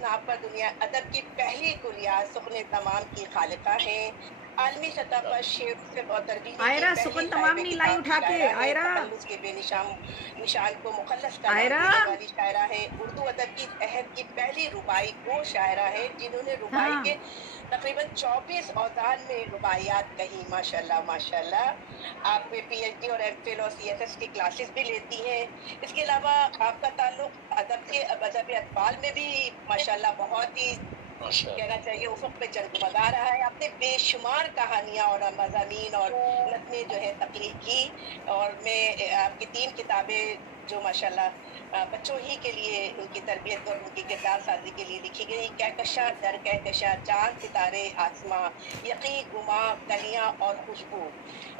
नाप पर दुनिया अदब की पहली कुलियात सुख़्न तमाम की खालिका हैं। आलमी सतह पर शेर सिर्फ और तरबीनी की आयरा पहली सुकन तमाम साहिब नहीं लाई किताब उठा के। शायरा है। आयरा, तखल्लुस के बेनिशान निशान को मुखल्लस का नाम आयरा। देने वाली शायरा है। उर्दू अदब की अहद की पहली रुबाई वो शायरा है जिन्होंने रुबाई हाँ। के तकरीबन 24 औज़ान में रुबाइयात कहीं। माशाल्लाह माशाल्लाह। आप पीएचडी और एमफिल और सीएसएस की क्लासेस भी लेती हैं। इसके अलावा आपका ताल्लुक अदब अतफाल में भी माशाल्लाह बहुत ही कहना चाहिए उफ़ुक़ पे जगमगा रहा है। आपने बेशुमार कहानियाँ और मज़ामीन और नज़्में जो है तख़लीक़ की और मैं आपकी 3 किताबें जो माशाल्लाह बच्चों ही के लिए उनकी तरबियत और उनकी किरदार साज़ी के लिए लिखी गई। कहकशा दर कहकशा, चाँद सितारे आसमां, यक़ीन गुमा, कलियाँ और खुशबू।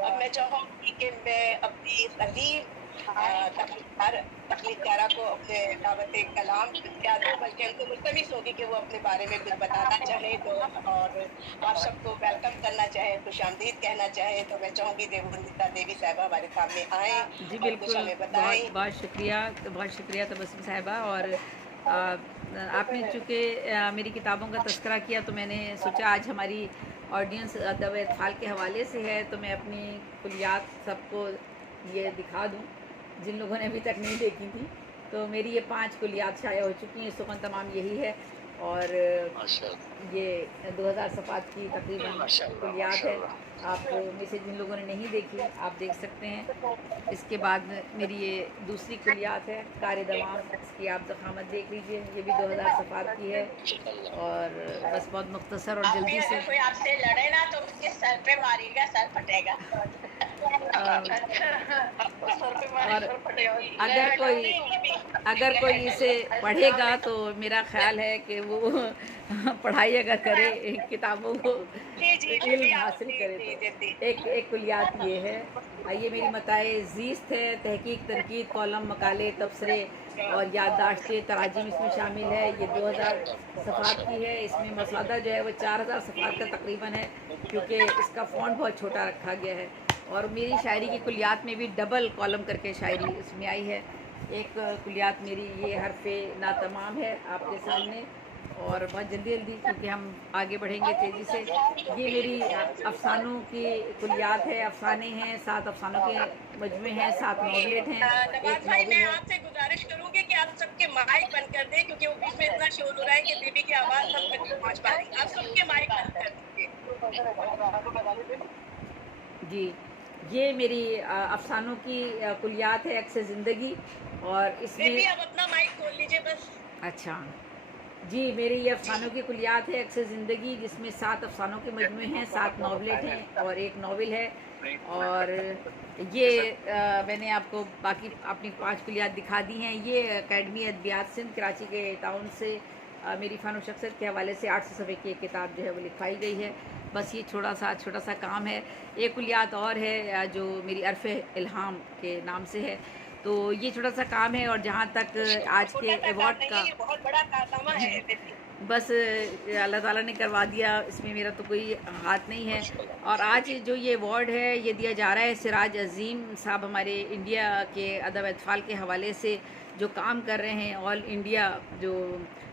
अब मैं चाहूँगी कि मैं अपनी अज़ीज़ तख़लीक़कारा को अपने दावत कलाम क्या दूँ, बल्कि उनको मुल्तमिस होगी कि वो अपने बारे में कुछ बताना चाहें तो और आप सबको वेलकम करना चाहें, खुशामदीद कहना चाहें, तो मैं चाहूँगी देवबंदिता देवी साहिबा हमारे सामने आएँ जी और कुछ बिल्कुल, हमें बहुत बताएँ। बहुत शुक्रिया, बहुत शुक्रिया तबस्सुम साहिबा। और आपने चूँकि मेरी किताबों का तज़किरा किया तो मैंने सोचा आज हमारी ऑडियंस अदब अतफ़ाल के हवाले से है तो मैं अपनी कुलियात सबको ये दिखा दूँ जिन लोगों ने अभी तक नहीं देखी थी। तो मेरी ये 5 कुलियात शाया हो चुकी हैं, सुख़न तमाम यही है और ये 2000 सफ़हात की तकरीबन कुलियात है। आप में से जिन लोगों ने नहीं देखी आप देख सकते हैं। इसके बाद मेरी ये दूसरी कुलियात है कार दवाम, इसकी आप ज़ख़ामत देख लीजिए, ये भी 2000 सफ़हात की है और बस बहुत मुख्तसर और जल्दी से कोई आपसे लड़े ना तो उसके सर पे मारिएगा, सर फटेगा। और अगर कोई इसे पढ़ेगा तो मेरा ख़्याल है कि वो पढ़ाई अगर करे किताबों को इल्म हासिल करे तो एक कुलियात ये है। ये मेरी मताए ज़ीस्त है, तहकीक, तनकीद, कॉलम, मकाले, तबसरे और याददाश्तें, तराजीम इसमें शामिल है। ये 2000 सफ़हात की है। इसमें मसादा जो है वो 4000 सफ़हात का तकरीबन है क्योंकि इसका फ़ॉन्ट बहुत छोटा रखा गया है। और मेरी शायरी की कुलियात में भी डबल कॉलम करके शायरी इसमें आई है। एक कुलियात मेरी ये हरफ़े नातमाम है आपके सामने और बहुत जल्दी जल्दी क्योंकि हम आगे बढ़ेंगे तेज़ी से। ये मेरी अफ़सानों की कुलियात है, अफ़साने हैं, 7 अफ़सानों के मजमे हैं, 7 नॉवलेट हैं, नवाज़ एक भाई नॉवल मैं है। आपसे गुज़ारिश करूँगी कि आप सबके माइक बंद कर दें क्योंकि वो बीच में इतना शोर हो रहा है कि दीदी की आवाज़ हम तक नहीं पहुँच पा रही। आप सबके माइक बंद कर दीजिए। जी, ये मेरी अफ़सानों की कुलियात है अक्स ज़िंदगी और इसमें दीदी आप अपना माइक खोल लीजिए बस। अच्छा जी, मेरी ये अफ़सानों की कुलियात है अक्स ज़िंदगी जिसमें 7 अफ़सानों के मजमूए हैं, 7 नॉवलेट हैं और एक नॉवल है। और ये मैंने आपको बाकी अपनी 5 कुलियात दिखा दी हैं। ये अकेडमी अदबियात सिंध कराची के टाउन से मेरी फ़न और शख्सियत के हवाले से 800 सफ़े की एक किताब जो है वो लिखवाई गई है। बस ये छोटा सा काम है। एक कुलियात और है जो मेरी अरफ़े इल्हाम के नाम से है। तो ये छोटा सा काम है और जहाँ तक आज के अवार्ड का बहुत बड़ा कारनामा है दीदी। बस अल्लाह ताला ने करवा दिया, इसमें मेरा तो कोई हाथ नहीं है। और आज जो ये अवार्ड है ये दिया जा रहा है सिराज अज़ीम साहब, हमारे इंडिया के अदब अतफ़ाल के हवाले से जो काम कर रहे हैं। ऑल इंडिया जो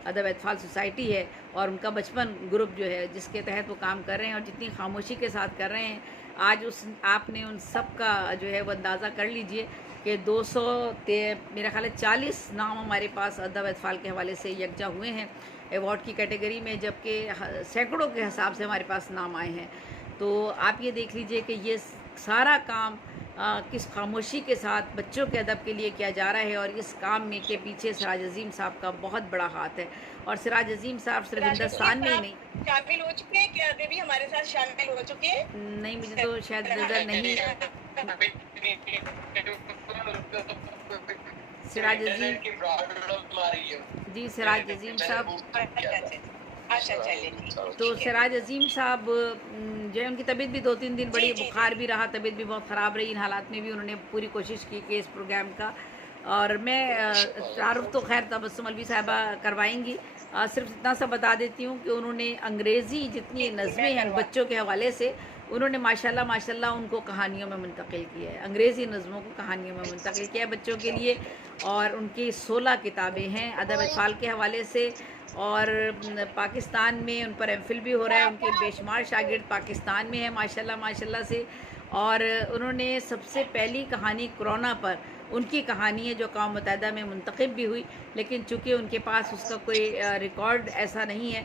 अदब अतफ़ाल सोसाइटी है और उनका बचपन ग्रुप जो है जिसके तहत वो काम कर रहे हैं और जितनी खामोशी के साथ कर रहे हैं, आज उस आपने उन सब का जो है वो अंदाज़ा कर लीजिए कि 200 मेरा ख़्याल है 40 नाम हमारे पास अदब अतफ़ाल के हवाले से यकजा हुए हैं अवार्ड की कैटेगरी में, जबकि सैकड़ों के हिसाब से हमारे पास नाम आए हैं। तो आप ये देख लीजिए कि ये सारा काम किस खामोशी के साथ बच्चों के अदब के लिए किया जा रहा है और इस काम में के पीछे सिराज अज़ीम साहब का बहुत बड़ा हाथ है। और सिराज अज़ीम साहब सिर्फ हिंदुस्तान में ही नहीं, शामिल हो चुके हैं क्या देवी हमारे साथ शामिल हो चुके हैं? नहीं मुझे तो शायद नज़र नहीं। सिराज अज़ीम जी, सिराज अज़ीम साहब अच्छा चलिए तो सिराज अज़ीम साहब जो है उनकी तबीयत भी 2-3 दिन बड़ी बुखार भी रहा, तबीयत भी बहुत ख़राब रही। इन हालात में भी उन्होंने पूरी कोशिश की कि इस प्रोग्राम का और मैं तारुफ तो खैर तबस्सुम अलवी साहिबा करवाएंगी। सिर्फ इतना सा बता देती हूँ कि उन्होंने अंग्रेज़ी जितनी नज़में हैं बच्चों के हवाले से उन्होंने माशाल्लाह माशाल्लाह उनको कहानियों में मुंतकिल किया है, अंग्रेज़ी नज़मों को कहानियों में मुंतकिल किया है बच्चों के लिए। और उनकी 16 किताबें हैं अदब अतफ़ाल के हवाले से। और पाकिस्तान में उन पर एमफ़िल भी हो रहा है, उनके बेशुमार शागिर्द पाकिस्तान में हैं माशाल्लाह माशाल्लाह से। और उन्होंने सबसे पहली कहानी कोरोना पर, उनकी कहानी है जो अक़वाम मुत्तहिदा में मुंतखब भी हुई, लेकिन चूँकि उनके पास उसका कोई रिकॉर्ड ऐसा नहीं है,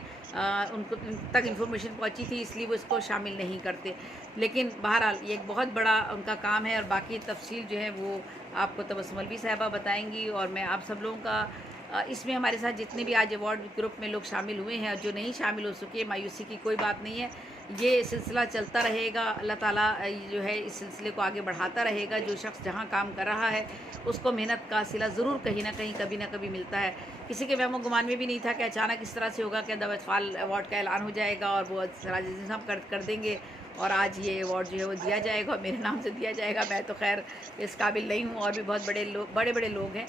उनको उन तक इन्फॉर्मेशन पहुंची थी इसलिए वो इसको शामिल नहीं करते। लेकिन बहरहाल ये एक बहुत बड़ा उनका काम है और बाकी तफसील जो है वो आपको तबस्सुम अलवी साहिबा बताएंगी। और मैं आप सब लोगों का इसमें हमारे साथ जितने भी आज अवार्ड ग्रुप में लोग शामिल हुए हैं और जो नहीं शामिल हो सके, मायूसी की कोई बात नहीं है, ये सिलसिला चलता रहेगा। अल्लाह ताला जो है इस सिलसिले को आगे बढ़ाता रहेगा। जो शख्स जहाँ काम कर रहा है उसको मेहनत का सिला ज़रूर कहीं ना कहीं कभी ना कभी मिलता है। किसी के वहमो गुमान में भी नहीं था कि अचानक इस तरह से होगा कि अदब अतफ़ाल अवार्ड का ऐलान हो जाएगा और वो सिराज अज़ीम साहब कर देंगे और आज ये अवार्ड जो है वो दिया जाएगा और मेरे नाम से दिया जाएगा। मैं तो खैर इस काबिल नहीं हूँ, और भी बहुत बड़े बड़े लोग हैं,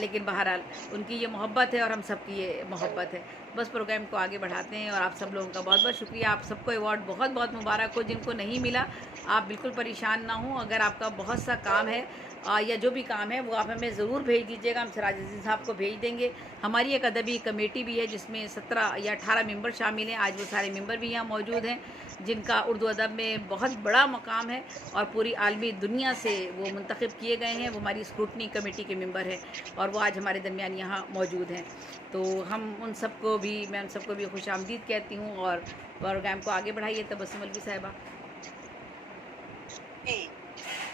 लेकिन बहरहाल उनकी ये मोहब्बत है और हम सब की ये मोहब्बत है। बस प्रोग्राम को आगे बढ़ाते हैं और आप सब लोगों का बहुत बहुत शुक्रिया। आप सबको अवार्ड बहुत बहुत मुबारक हो। जिनको नहीं मिला आप बिल्कुल परेशान ना हो। अगर आपका बहुत सा काम है या जो भी काम है वो आप हमें ज़रूर भेज दीजिएगा, हम सिराज अज़ीम साहब को भेज देंगे। हमारी एक अदबी कमेटी भी है जिसमें 17 या 18 मेंबर शामिल हैं। आज वो सारे मेंबर भी यहाँ मौजूद हैं जिनका उर्दू अदब में बहुत बड़ा मकाम है और पूरी आलमी दुनिया से वो मुंतखब किए गए हैं। वो हमारी स्क्रूटनी कमेटी के मेंबर हैं और वो आज हमारे दरमियान यहाँ मौजूद हैं। तो मैं उन सबको भी खुश आमदीद कहती हूँ और प्रोग्राम को आगे बढ़ाइए। तबस्सुम अलवी साहिबा।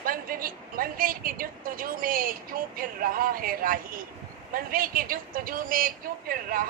मंजिल मंजिल की जुस्तजू में क्यों फिर रहा है राही, मंजिल की जुस्तजू में क्यों फिर रहा